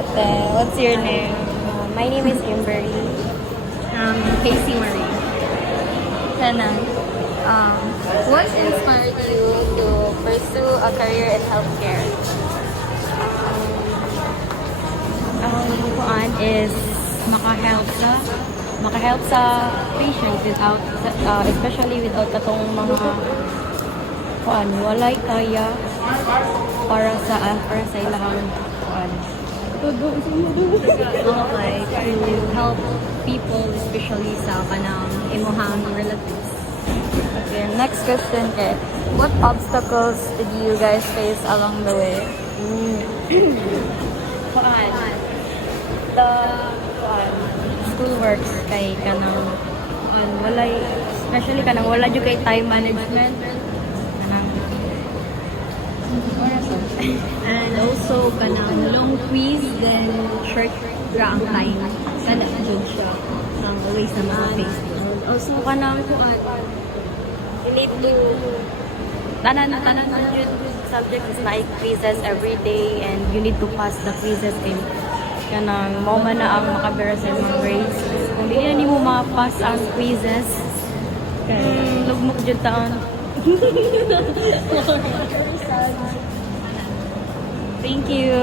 ate. What's your name? My name is Kimberly. Casey Marie. Sana. What inspired you to pursue a career in healthcare? Ang kuan is makahelp sa patient without especially without katong mga kuan walay kaya para sa ilahang kuan okay to help people especially sa kanang imuhang relatives. Okay, next question kay, what obstacles did you guys face along the way? Kuan the kuan school works kay kanang kuan walay especially kanang wala jud kay time management kanang and also kanang long quiz then short ra ang time kana jud siya ang waste sa mga face also kanang kuan you need to tanan jud subjects is like quizzes every day and you need to pass the quizzes and kanang mao man na ang makabera sa mga grades kung di na nimo ma-pass ang quizzes kay lugmok jud taon. Thank you.